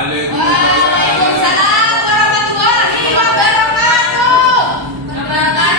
Waalaikumsalam warahmatullahi wabarakatuh. Perkenalkan,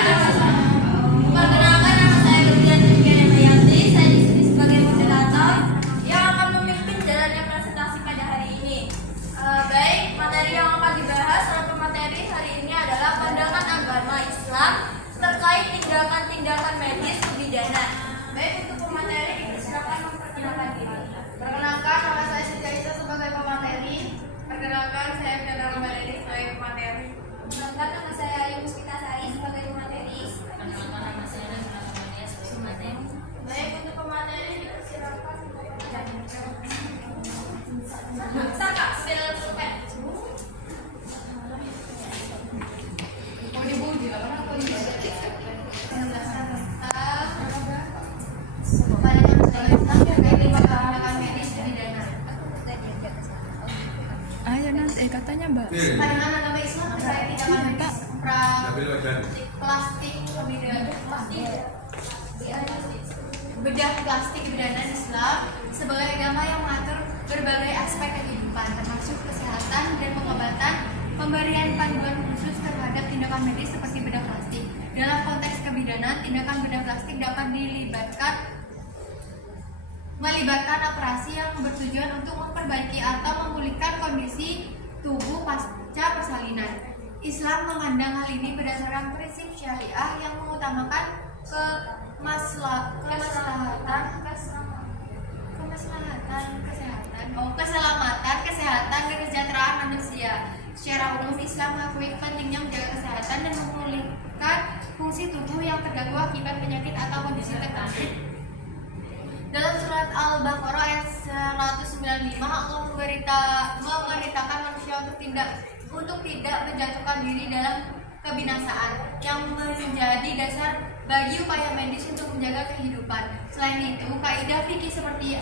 nama saya Gedian Hayati. Saya di sini sebagai moderator yang akan memimpin jalannya presentasi pada hari ini. Baik, materi yang akan dibahas atau materi hari ini adalah pandangan agama Islam terkait tindakan-tindakan medis kebidanan. Baik, untuk pemateri silakan memperkenalkan diri. Perkenalkan, nama saya Siti Aisyah sebagai pemateri. Perkenalkan, saya Fiona Ramadhani sebagai pemateri. Perkenalkan, nama saya Ayu Muspita Sari sebagai pemateri. Perkenalkan, nama saya Nazila Amalia sebagai pemateri. Baik, untuk pemateri silakan. Katanya Mbak. Pandangan agama Islam terkait tindakan medis plastik kebidanan bedah plastik kebidanan Islam sebagai agama yang mengatur berbagai aspek kehidupan termasuk kesehatan dan pengobatan, pemberian panduan khusus terhadap tindakan medis seperti bedah plastik. Dalam konteks kebidanan, tindakan bedah plastik dapat melibatkan operasi yang bertujuan untuk memperbaiki atau memulihkan kondisi tubuh pasca persalinan. Islam memandang hal ini berdasarkan prinsip syariah yang mengutamakan keselamatan, kesehatan, dan kesejahteraan manusia. Secara umum, Islam mengakui pentingnya menjaga kesehatan dan memulihkan fungsi tubuh yang terganggu akibat penyakit atau kondisi tertentu. Dalam surat Al-Baqarah ayat 195, Allah memerintahkan manusia untuk tidak menjatuhkan diri dalam kebinasaan yang menjadi dasar bagi upaya medis untuk menjaga kehidupan. Selain itu, kaidah fikih seperti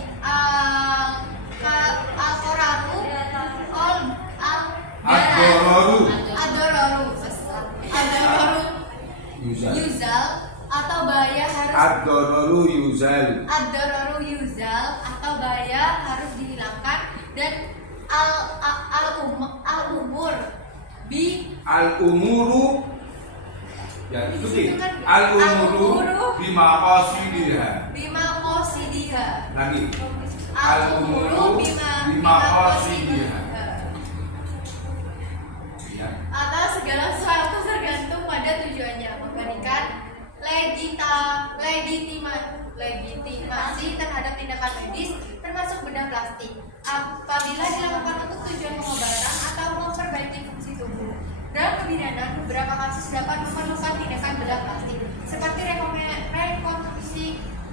yuzal atau bahaya harus ad-dararu yuzal atau bahaya harus dihilangkan, dan al-umuru ya ikuti al-umuru bima qasidiha lagi al-umuru bima qasidiha atau segala sesuatu tergantung pada tujuannya, memberikan legitimasi terhadap tindakan medis termasuk bedah plastik apabila dilakukan untuk tujuan pengobatan atau memperbaiki fungsi tubuh. Dalam kebidanan, beberapa kasus dapat memerlukan tindakan bedah plastik seperti rekonstruksi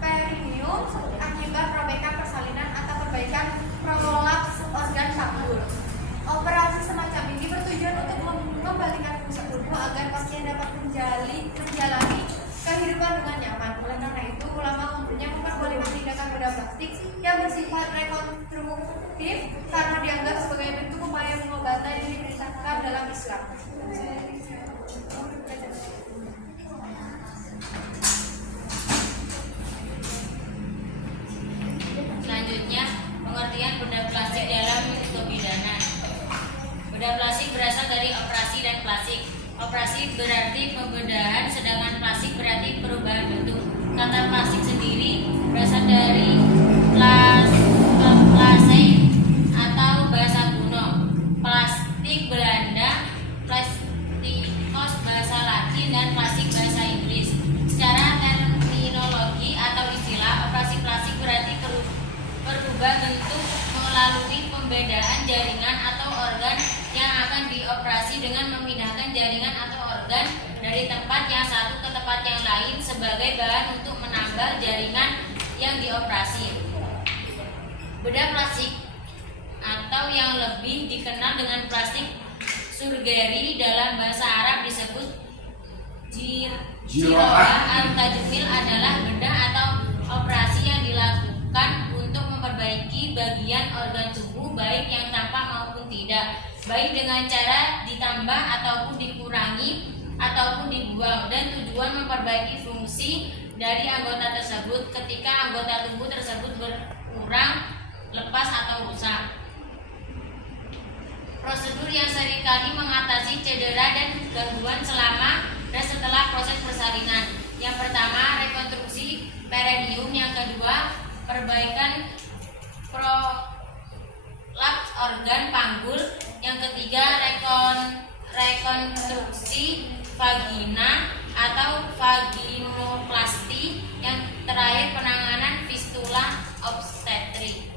perineum akibat perbaikan persalinan atau perbaikan prolaps organ panggul. Operasi semacam ini bertujuan untuk membalikan fungsi tubuh agar pasien dapat menjalani kehidupan dengan nyaman. Oleh karena itu, ulama umumnya memperbolehkan tindakan bedah plastik yang bersifat rekonstruktif karena dianggap sebagai bentuk upaya pengobatan yang diperintahkan dalam Islam. Selanjutnya, pengertian bedah plastik dalam kebidanan. Bedah plastik berasal dari operasi dan plastik. Operasi berarti pembedahan, sedangkan plastik berarti perubahan bentuk. Kata plastik sendiri berasal dari plase atau bahasa kuno, plastik Belanda, plastikos bahasa Latin, dan plastik bahasa Inggris. Secara terminologi atau istilah, operasi plastik berarti berubah bentuk melalui pembedaan jaringan atau organ yang akan dioperasi dengan memindahkan jaringan atau organ dari tempat yang satu ke tempat yang lain sebagai bahan untuk menambal jaringan yang dioperasi. Bedah plastik atau yang lebih dikenal dengan plastik surgery dalam bahasa Arab disebut jirahah al-tajmil adalah bedah atau operasi yang dilakukan untuk memperbaiki bagian organ tubuh baik yang tampak maupun tidak, baik dengan cara ditambah ataupun dikurangi ataupun dibuang, dan tujuan memperbaiki fungsi dari anggota tersebut ketika anggota tubuh tersebut berkurang, lepas atau rusak. prosedur yang seringkali mengatasi cedera dan gangguan selama dan setelah proses persalinan. Yang pertama, rekonstruksi perineum. Yang kedua, perbaikan prolaps organ panggul. Yang ketiga, rekonstruksi vagina atau vaginoplasti. Yang terakhir, penanganan fistula obstetrik.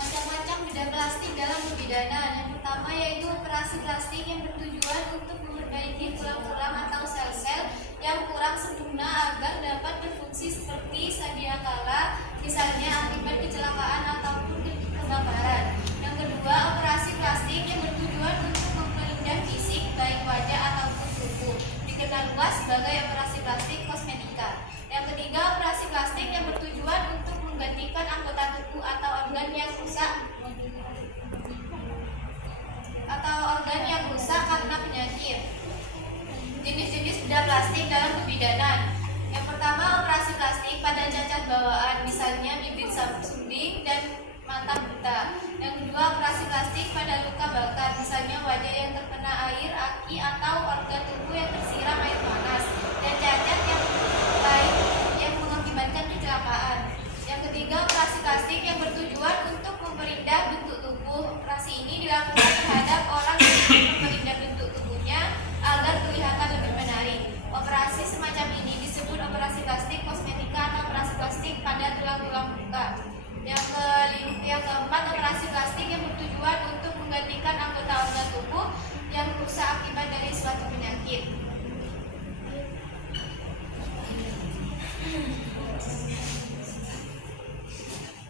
Macam-macam bedah plastik dalam kebidanan. Yang pertama yaitu operasi plastik yang bertujuan untuk memperbaiki tulang-tulang atau sel-sel yang kurang sempurna agar dapat berfungsi seperti sedia kala, misalnya akibat kecelakaan ataupun kebakaran. Yang kedua, operasi plastik yang bertujuan untuk memperindah fisik baik wajah ataupun tubuh, dikenal luas sebagai operasi plastik kosmetika. Yang ketiga, operasi plastik yang bertujuan untuk menggantikan anggota tubuh atau organ yang rusak karena penyakit. Jenis-jenis bedah plastik dalam kebidanan. Yang pertama, operasi plastik pada cacat bawaan, misalnya bibit sumbing dan mata buta. Yang kedua, operasi plastik pada luka bakar, misalnya wajah yang terkena air aki atau organ tubuh yang tersiram air panas, dan cacat yang lain yang mengakibatkan kecelakaan. Yang ketiga, operasi plastik yang bertujuan untuk memperindah bentuk tubuh. Operasi ini dilakukan terhadap orang yang ingin memperindah bentuk tubuhnya agar kelihatan lebih menarik. Operasi semacam ini disebut operasi plastik kosmetika atau operasi plastik pada tulang-tulang luka. Yang keempat, operasi plastik yang bertujuan untuk menggantikan anggota organ tubuh yang rusak akibat dari suatu penyakit.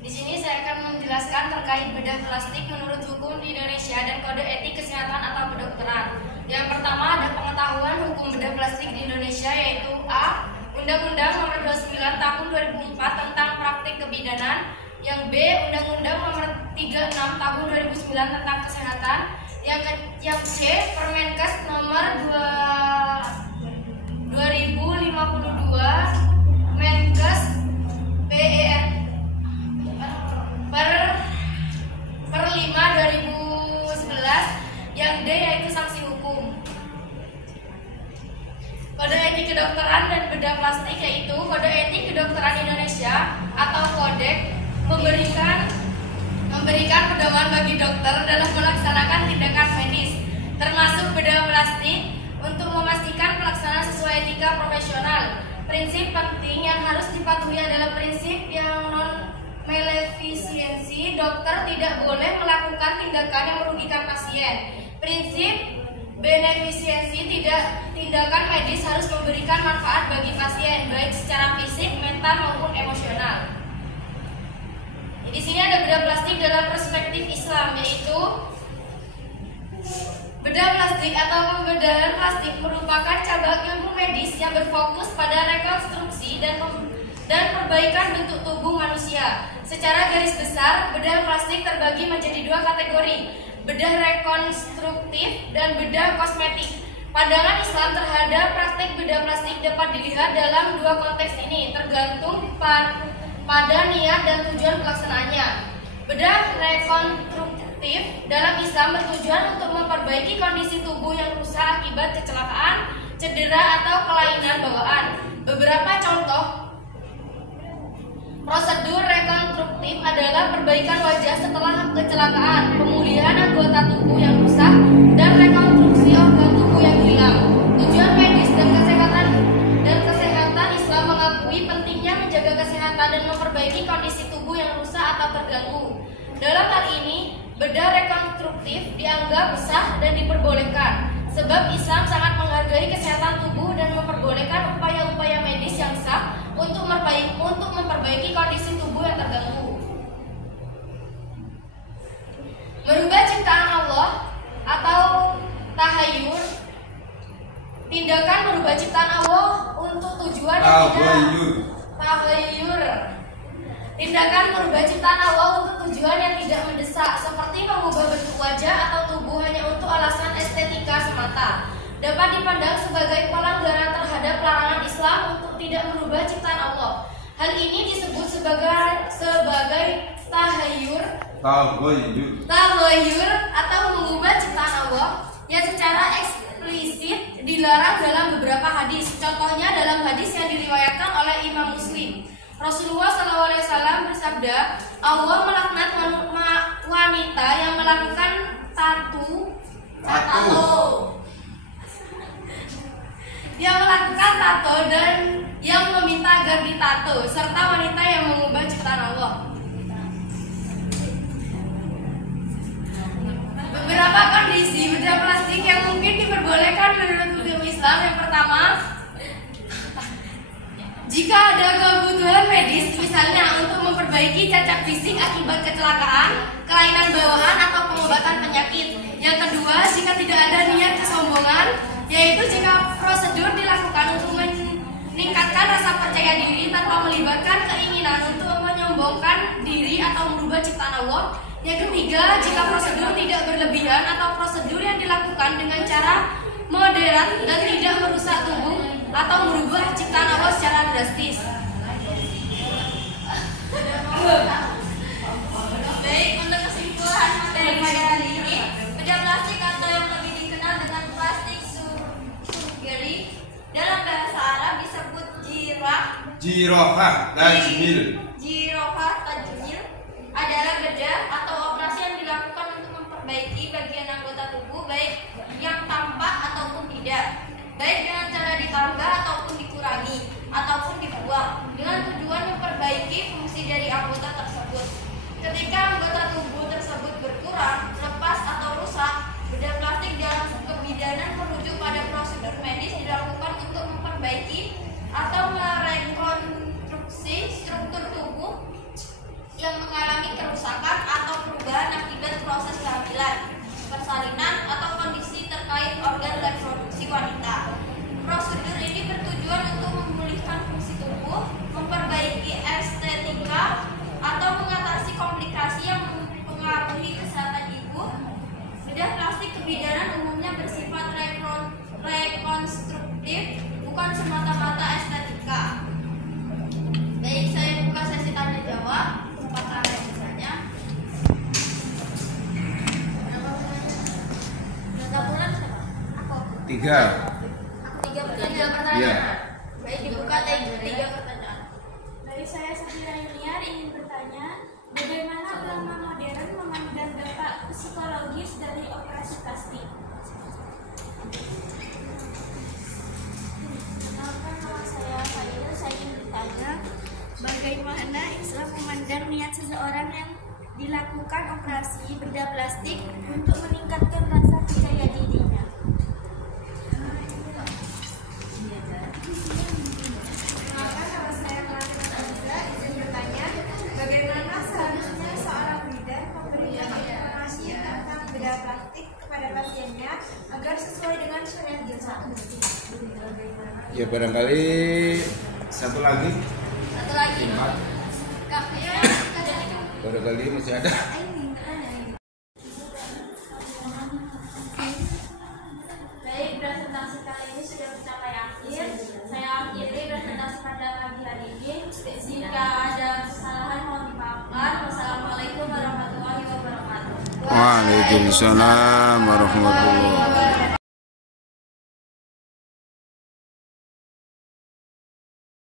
Di sini saya akan menjelaskan terkait bedah plastik menurut hukum di Indonesia dan kode etik kesehatan atau kedokteran. Yang pertama, ada pengetahuan hukum bedah plastik di Indonesia, yaitu A. Undang-Undang Nomor 29 Tahun 2004 tentang Praktik Kebidanan. Yang B. Undang-Undang Nomor 36 Tahun 2009 tentang Kesehatan. Yang C. Permenkes Nomor 2052 Menkes PER per 5 2011. Yang D yaitu sanksi hukum. Kode etik kedokteran dan bedah plastik, yaitu Kode Etik Kedokteran Indonesia atau Kodek memberikan pedoman bagi dokter dalam melaksanakan tindakan medis, termasuk bedah plastik, untuk memastikan pelaksanaan sesuai etika profesional. Prinsip penting yang harus dipatuhi adalah prinsip yang non-malefisiensi. Dokter tidak boleh melakukan tindakan yang merugikan pasien. Prinsip benefisiensi, tindakan medis harus memberikan manfaat bagi pasien, baik secara fisik, mental maupun emosional. Di sini ada bedah plastik dalam perspektif Islam, yaitu bedah plastik atau pembedahan plastik merupakan cabang ilmu medis yang berfokus pada rekonstruksi dan perbaikan bentuk tubuh manusia. Secara garis besar, bedah plastik terbagi menjadi dua kategori: bedah rekonstruktif dan bedah kosmetik. Pandangan Islam terhadap praktik bedah plastik dapat dilihat dalam dua konteks ini, tergantung pada niat dan tujuan pelaksanaannya. Bedah rekonstruktif dalam Islam bertujuan untuk memperbaiki kondisi tubuh yang rusak akibat kecelakaan, cedera, atau kelainan bawaan. Beberapa contoh prosedur rekonstruktif adalah perbaikan wajah setelah kecelakaan, pemulihan anggota tubuh yang rusak, dan rekonstruksi organ tubuh yang hilang. Tujuan medis dan kesehatan Islam mengakui pentingnya menjaga kesehatan dan memperbaiki kondisi tubuh yang rusak atau terganggu. Dalam hal ini, bedah rekonstruktif dianggap sah dan diperbolehkan, sebab Islam sangat menghargai kesehatan tubuh dan memperbolehkan upaya-upaya medis yang sah untuk memperbaiki kondisi tubuh yang terganggu. Merubah ciptaan Allah atau tahayyur, tindakan merubah ciptaan Allah untuk tujuan yang tindakan merubah ciptaan Allah untuk tujuan yang tidak mendesak, seperti mengubah bentuk wajah atau tubuh hanya untuk alasan estetika semata, dapat dipandang sebagai pelanggaran terhadap larangan Islam untuk tidak merubah ciptaan Allah. Hal ini disebut sebagai tahayyur atau mengubah ciptaan Allah yang secara eksplisit dilarang dalam beberapa hadis. Contohnya dalam hadis yang diriwayatkan oleh Imam Muslim. Rasulullah SAW bersabda, Allah melaknat wanita yang melakukan tato dan yang meminta agar ditato, serta wanita yang mengubah ciptaan Allah. Beberapa kondisi bedah plastik yang mungkin diperbolehkan menurut hukum Islam. Yang pertama, jika ada kebutuhan medis, misalnya untuk memperbaiki cacat fisik akibat kecelakaan, kelainan bawaan atau pengobatan penyakit. Yang kedua, jika tidak ada niat kesombongan, yaitu jika prosedur dilakukan untuk meningkatkan rasa percaya diri tanpa melibatkan keinginan untuk menyombongkan diri atau merubah ciptaan Allah. Yang ketiga, jika prosedur tidak berlebihan atau prosedur yang dilakukan dengan cara moderat dan tidak merusak tubuh atau merubah ciptaan Allah secara drastis. Baik, untuk kesimpulan materi pada hari ini, bedah plastik atau yang lebih dikenal dengan plastik surgery dalam bahasa Arab disebut jirofah tajmil adalah bedah atau operasi yang dilakukan untuk memperbaiki bagian anggota tubuh baik yang tampak ataupun tidak, baik dengan cara ditambah ataupun dikurangi ataupun dibuang dengan tujuan memperbaiki fungsi dari anggota tersebut. Ketika anggota tubuh tersebut berkurang, lepas atau rusak, bedah plastik dalam kebidanan merujuk pada prosedur medis dilakukan untuk memperbaiki atau merekonstruksi struktur tubuh yang mengalami kerusakan atau perubahan akibat proses kehamilan, persalinan, atau kondisi terkait organ dan reproduksi wanita. Prosedur ini bertujuan untuk memulihkan fungsi tubuh, memperbaiki estetika, atau mengatasi komplikasi yang mempengaruhi kesehatan ibu. Bedah plastik kebidanan umumnya bersifat rekonstruktif, bukan semata-mata estetika. Baik, saya buka sesi tanya jawab. Tiga pertanyaan. Ya. Baik, dibuka tiga pertanyaan. Dari saya Safira Yuliar ingin bertanya, bagaimana ulama modern memandang dampak psikologis dari operasi plastik? Kenalkan, nama saya Fadil. Saya ingin bertanya, bagaimana Islam memandang niat seseorang yang dilakukan operasi bedah plastik untuk meningkatkan rasa percaya dirinya? Kenalkan, nama saya Melati Nabila. Izin bertanya, bagaimana seharusnya seorang bidan memberikan informasi tentang bedah plastik kepada pasiennya agar sesuai dengan syariat Islam? Ya, barangkali satu lagi. Barangkali masih ada. Baik, presentasi kali ini sudah mencapai akhir. Saya akhiri presentasi pada pagi hari ini. Jika ada kesalahan mohon dimaafkan. Wassalamualaikum warahmatullahi wabarakatuh. Waalaikumsalam warahmatullahi wabarakatuh.